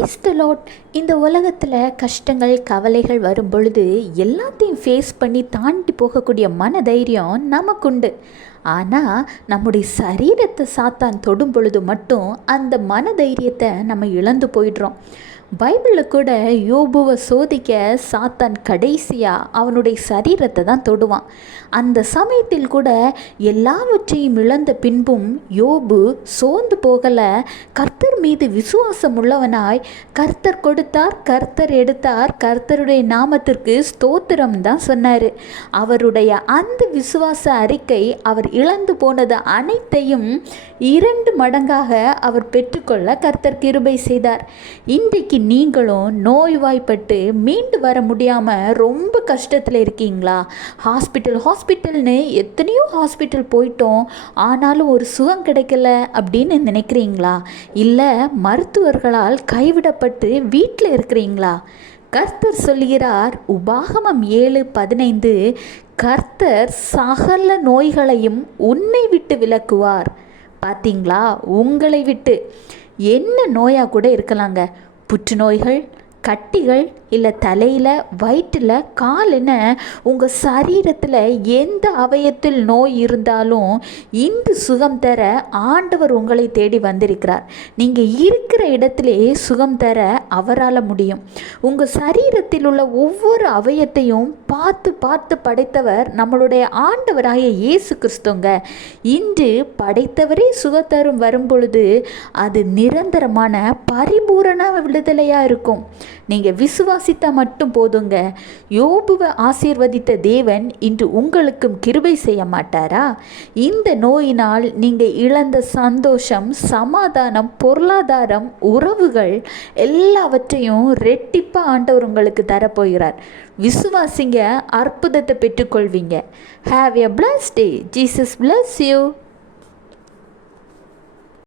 Praise the Lord. இந்த உலகத்தில் கஷ்டங்கள் கவலைகள் வரும் பொழுது எல்லாத்தையும் ஃபேஸ் பண்ணி தாண்டி போகக்கூடிய மனதைரியம் நமக்குண்டு. ஆனால் நம்முடைய சரீரத்தை சாத்தான் தொடும் பொழுது மட்டும் அந்த மனதைரியத்தை நம்ம இழந்து போயிடுறோம். பைபிளில் கூட யோபுவை சோதிக்க சாத்தான் கடைசியாக அவனுடைய சரீரத்தை தான் தொடுவான். அந்த சமயத்தில் கூட எல்லாவற்றையும் இழந்த பின்பும் யோபு சோர்ந்து போகலை. கர்த்தர் மீது விசுவாசம் உள்ளவனாய் கர்த்தர் கொடுத்தார், கர்த்தர் எடுத்தார், கர்த்தருடைய நாமத்திற்கு ஸ்தோத்திரம் தான் சொன்னார். அவருடைய அந்த விசுவாச அறிக்கை அவர் இழந்து போனது அனைத்தையும் 2 மடங்காக அவர் பெற்றுக்கொள்ள கர்த்தர் கிருபை செய்தார். இன்றைக்கு நீங்களும் நோய்வாய்ப்பட்டு மீண்டு வர முடியாமல் ரொம்ப கஷ்டத்தில் இருக்கீங்களா? ஹாஸ்பிட்டல்னு எத்தனையோ ஹாஸ்பிட்டல் போயிட்டோம், ஆனாலும் ஒரு சுகம் கிடைக்கல அப்படின்னு நினைக்கிறீங்களா? இல்லை மருத்துவர்களால் கைவிடப்பட்டு வீட்டில் இருக்கிறீங்களா? கர்த்தர் சொல்கிறார், உபாகமம் 7:15, கர்த்தர் சகல நோய்களையும் உன்னை விட்டு விலக்குவார். பார்த்தீங்களா? உங்களை விட்டு என்ன நோயாக கூட இருக்கலாங்க. புற்றுநோய்கள், கட்டிகள், இல்லை தலையில், வயிற்றில், காலுன்னு உங்கள் சரீரத்தில் எந்த அவயத்தில் நோய் இருந்தாலும் இன்று சுகம் தர ஆண்டவர் உங்களை தேடி வந்திருக்கிறார். நீங்கள் இருக்கிற இடத்திலே சுகம் தர அவரால் முடியும். உங்கள் சரீரத்தில் உள்ள ஒவ்வொரு அவயத்தையும் பார்த்து பார்த்து படைத்தவர் நம்மளுடைய ஆண்டவராகிய இயேசு கிறிஸ்துங்க. இன்று படைத்தவரே சுகத்தரும் வரும்பொழுது அது நிரந்தரமான பரிபூரண விடுதலையாக இருக்கும். நீங்கள் விசுவாசித்தா மட்டும் போதுங்க. யோபுவை ஆசீர்வதித்த தேவன் இன்று உங்களுக்கும் கிருபை செய்ய மாட்டாரா? இந்த நோயினால் நீங்கள் இழந்த சந்தோஷம், சமாதானம், பொருளாதாரம், உறவுகள் எல்லாவற்றையும் ரெட்டிப்பாக ஆண்டவர் உங்களுக்கு தரப்போகிறார். விசுவாசிங்க, அற்புதத்தை பெற்றுக்கொள்வீங்க. Have a blessed day. Jesus bless you.